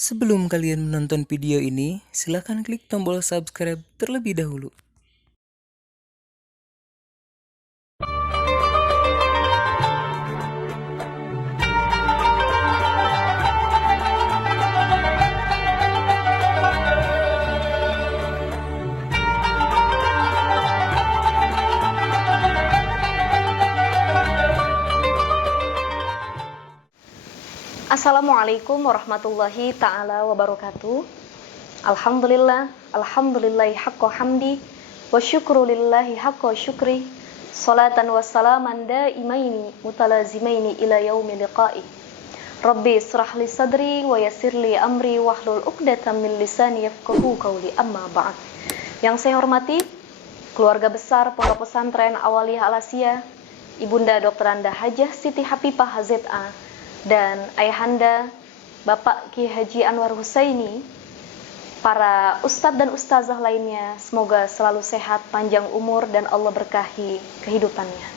Sebelum kalian menonton video ini, silakan klik tombol subscribe terlebih dahulu. Assalamualaikum warahmatullahi ta'ala wabarakatuh. Alhamdulillahi haqqa hamdi, wa syukru lillahi haqqa syukri, salatan wa salaman daimaini mutalazimaini ila yaumi liqa'i. Rabbi israh li sadri wa yassir li amri wahlul uqdatam min lisani yafqahu qawli, amma ba'd. Yang saya hormati keluarga besar Pondok Pesantren Awaliyah Al-Asiyah, Ibunda Dr. Anda Hajah Siti Hapipah HZA, dan ayahanda Bapak Ki Haji Anwar Husaini, para ustadz dan ustazah lainnya, semoga selalu sehat, panjang umur, dan Allah berkahi kehidupannya.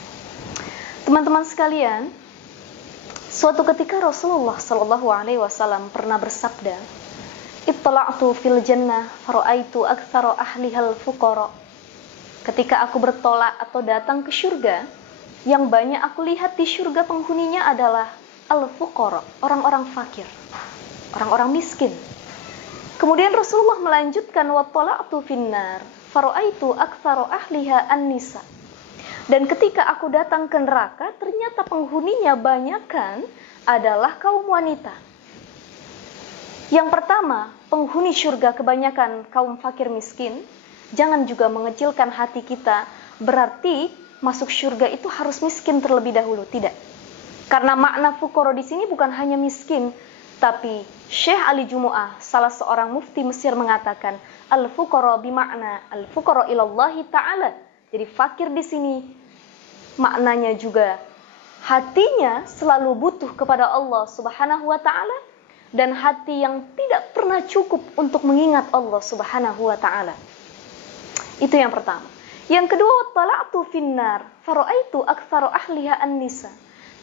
Teman-teman sekalian, suatu ketika Rasulullah SAW pernah bersabda, "Ittala'tu fil jannah fara'aitu aktsara ahlihal fuqara." Ketika aku bertolak atau datang ke surga, yang banyak aku lihat di surga penghuninya adalah al-fuqara, orang-orang fakir, orang-orang miskin. Kemudian Rasulullah melanjutkan, wa tala'tu finnar fara'aitu aktsara ahliha an-nisa. Dan ketika aku datang ke neraka, ternyata penghuninya banyakan adalah kaum wanita. Yang pertama, penghuni surga kebanyakan kaum fakir miskin. Jangan juga mengecilkan hati kita, berarti masuk surga itu harus miskin terlebih dahulu, tidak. Karena makna fuqara di sini bukan hanya miskin, tapi Syekh Ali Jumu'ah, salah seorang mufti Mesir, mengatakan al-fuqara bimakna al-fuqara ilallahi ta'ala. Jadi fakir di sini maknanya juga hatinya selalu butuh kepada Allah Subhanahu wa ta'ala, dan hati yang tidak pernah cukup untuk mengingat Allah Subhanahu wa ta'ala. Itu yang pertama. Yang kedua, tala'tu finnar fara'aitu aktsara ahliha an-nisa.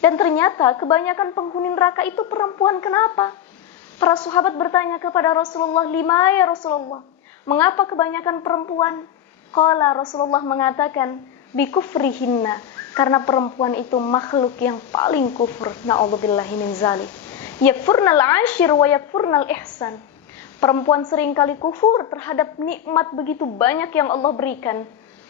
Dan ternyata kebanyakan penghuni neraka itu perempuan. Kenapa? Para sahabat bertanya kepada Rasulullah, "Lima ya Rasulullah? Mengapa kebanyakan perempuan?" Qala, Rasulullah mengatakan, "Bikufrihinna." Karena perempuan itu makhluk yang paling kufur. Na'udzubillahi min zalik. Yakfurnal ashir wa yakfurnal ihsan. Perempuan seringkali kufur terhadap nikmat begitu banyak yang Allah berikan.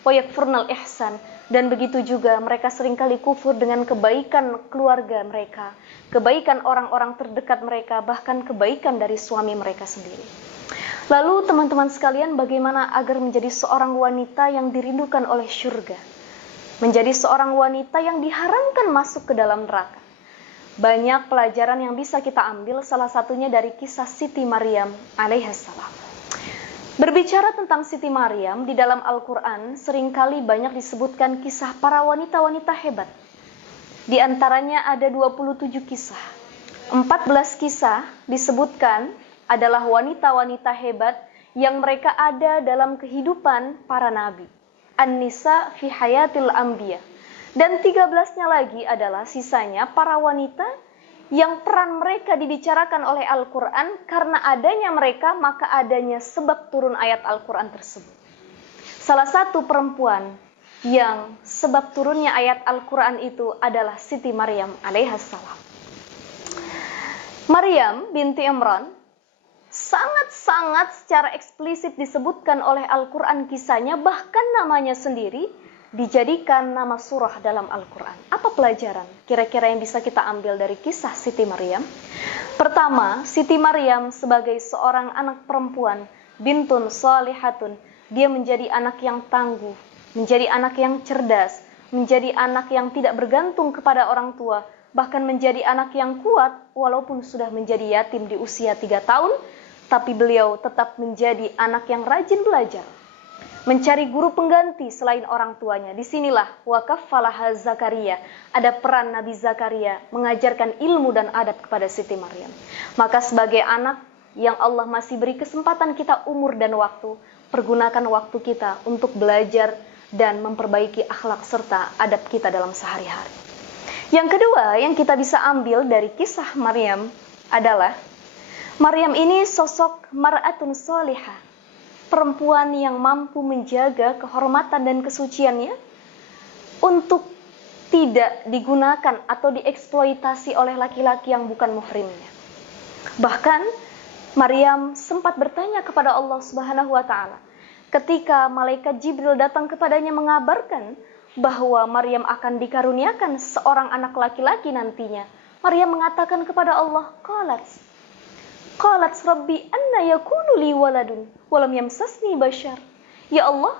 Wa yakfurnal ihsan. Dan begitu juga mereka seringkali kufur dengan kebaikan keluarga mereka, kebaikan orang-orang terdekat mereka, bahkan kebaikan dari suami mereka sendiri. Lalu teman-teman sekalian, bagaimana agar menjadi seorang wanita yang dirindukan oleh surga? Menjadi seorang wanita yang diharamkan masuk ke dalam neraka. Banyak pelajaran yang bisa kita ambil, salah satunya dari kisah Siti Maryam alaihissalam. Berbicara tentang Siti Maryam, di dalam Al-Quran seringkali banyak disebutkan kisah para wanita-wanita hebat. Di antaranya ada 27 kisah. 14 kisah disebutkan adalah wanita-wanita hebat yang mereka ada dalam kehidupan para nabi. An-Nisa fi hayatil anbiya. Dan 13-nya lagi adalah sisanya para wanita yang peran mereka dibicarakan oleh Al-Quran. Karena adanya mereka, maka adanya sebab turun ayat Al-Quran tersebut. Salah satu perempuan yang sebab turunnya ayat Al-Quran itu adalah Siti Maryam alaihissalam. Maryam binti Imran sangat-sangat secara eksplisit disebutkan oleh Al-Quran kisahnya, bahkan namanya sendiri dijadikan nama surah dalam Al-Quran. Apa pelajaran kira-kira yang bisa kita ambil dari kisah Siti Maryam? Pertama, Siti Maryam sebagai seorang anak perempuan, bintun shalihatun, dia menjadi anak yang tangguh, menjadi anak yang cerdas, menjadi anak yang tidak bergantung kepada orang tua, bahkan menjadi anak yang kuat walaupun sudah menjadi yatim di usia 3 tahun, tapi beliau tetap menjadi anak yang rajin belajar, mencari guru pengganti selain orang tuanya. Disinilah wakaffalaha Zakaria, ada peran Nabi Zakaria mengajarkan ilmu dan adab kepada Siti Maryam. Maka sebagai anak yang Allah masih beri kesempatan kita umur dan waktu, pergunakan waktu kita untuk belajar dan memperbaiki akhlak serta adab kita dalam sehari-hari. Yang kedua yang kita bisa ambil dari kisah Maryam adalah Maryam ini sosok mar'atun solihah, perempuan yang mampu menjaga kehormatan dan kesuciannya untuk tidak digunakan atau dieksploitasi oleh laki-laki yang bukan muhrimnya. Bahkan Maryam sempat bertanya kepada Allah Subhanahu wa taala ketika malaikat Jibril datang kepadanya mengabarkan bahwa Maryam akan dikaruniakan seorang anak laki-laki nantinya. Maryam mengatakan kepada Allah, Qalat Rabbi anna yakunu li waladun walam yamsasni bashar. Ya Allah,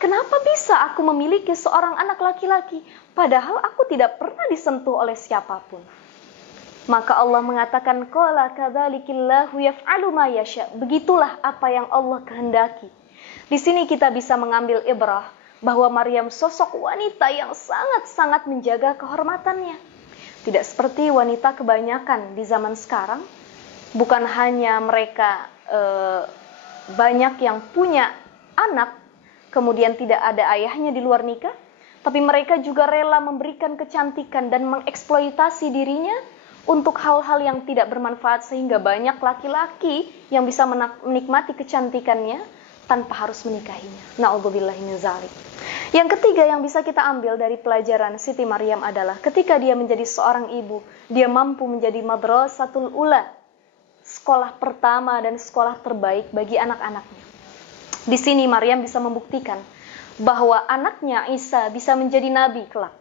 kenapa bisa aku memiliki seorang anak laki-laki padahal aku tidak pernah disentuh oleh siapapun? Maka Allah mengatakan, qala kadzalikillahu yaf'alu ma yasha. Begitulah apa yang Allah kehendaki. Di sini kita bisa mengambil ibrah bahwa Maryam sosok wanita yang sangat-sangat menjaga kehormatannya. Tidak seperti wanita kebanyakan di zaman sekarang. Bukan hanya mereka banyak yang punya anak, kemudian tidak ada ayahnya di luar nikah, tapi mereka juga rela memberikan kecantikan dan mengeksploitasi dirinya untuk hal-hal yang tidak bermanfaat sehingga banyak laki-laki yang bisa menikmati kecantikannya tanpa harus menikahinya. Na'udzubillahi min dzalik. Yang ketiga yang bisa kita ambil dari pelajaran Siti Maryam adalah ketika dia menjadi seorang ibu, dia mampu menjadi madrasatul ula, sekolah pertama dan sekolah terbaik bagi anak-anaknya. Di sini Maryam bisa membuktikan bahwa anaknya Isa bisa menjadi nabi kelak.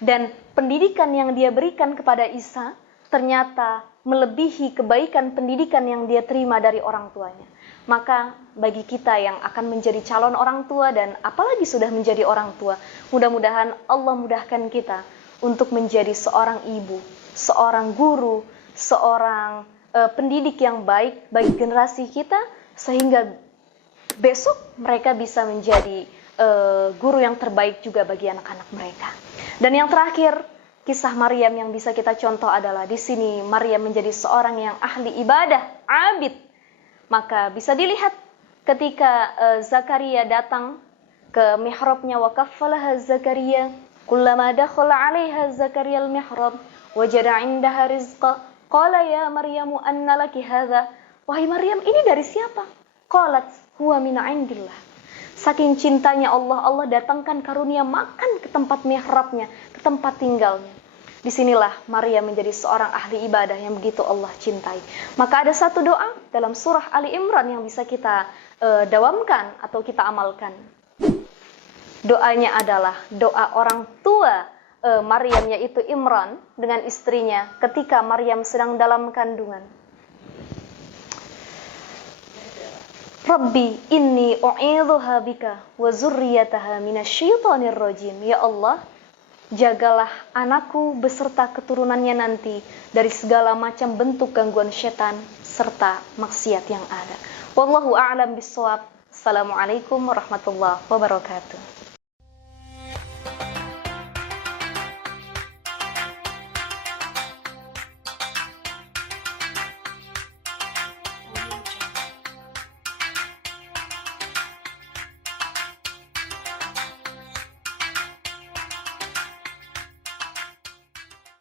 Dan pendidikan yang dia berikan kepada Isa ternyata melebihi kebaikan pendidikan yang dia terima dari orang tuanya. Maka bagi kita yang akan menjadi calon orang tua dan apalagi sudah menjadi orang tua, mudah-mudahan Allah mudahkan kita untuk menjadi seorang ibu, seorang guru, seorang pendidik yang baik bagi generasi kita sehingga besok mereka bisa menjadi guru yang terbaik juga bagi anak-anak mereka. Dan yang terakhir, kisah Maryam yang bisa kita contoh adalah di sini Maryam menjadi seorang yang ahli ibadah, abid. Maka bisa dilihat ketika Zakaria datang ke mihrabnya, wa kaffalaha Zakaria kullama dakhala 'alaiha Zakaria al-mihrab wajada 'indaha rizqa qala ya Maryamu anna laki hadza. Wahai Maryam, ini dari siapa? Qalat huwa min 'indillah. Saking cintanya Allah, Allah datangkan karunia makan ke tempat mihrabnya, ke tempat tinggalnya. Disinilah Maryam menjadi seorang ahli ibadah yang begitu Allah cintai. Maka ada satu doa dalam surah Ali Imran yang bisa kita dawamkan atau kita amalkan. Doanya adalah doa orang tua Maryam, yaitu Imran dengan istrinya ketika Maryam sedang dalam kandungan. Rabbi inni u'idzuha bika wa zurriyataha minasyaitonir rajim. Ya Allah, jagalah anakku beserta keturunannya nanti dari segala macam bentuk gangguan setan serta maksiat yang ada. Wallahu a'lam bishawab. Assalamualaikum warahmatullahi wabarakatuh.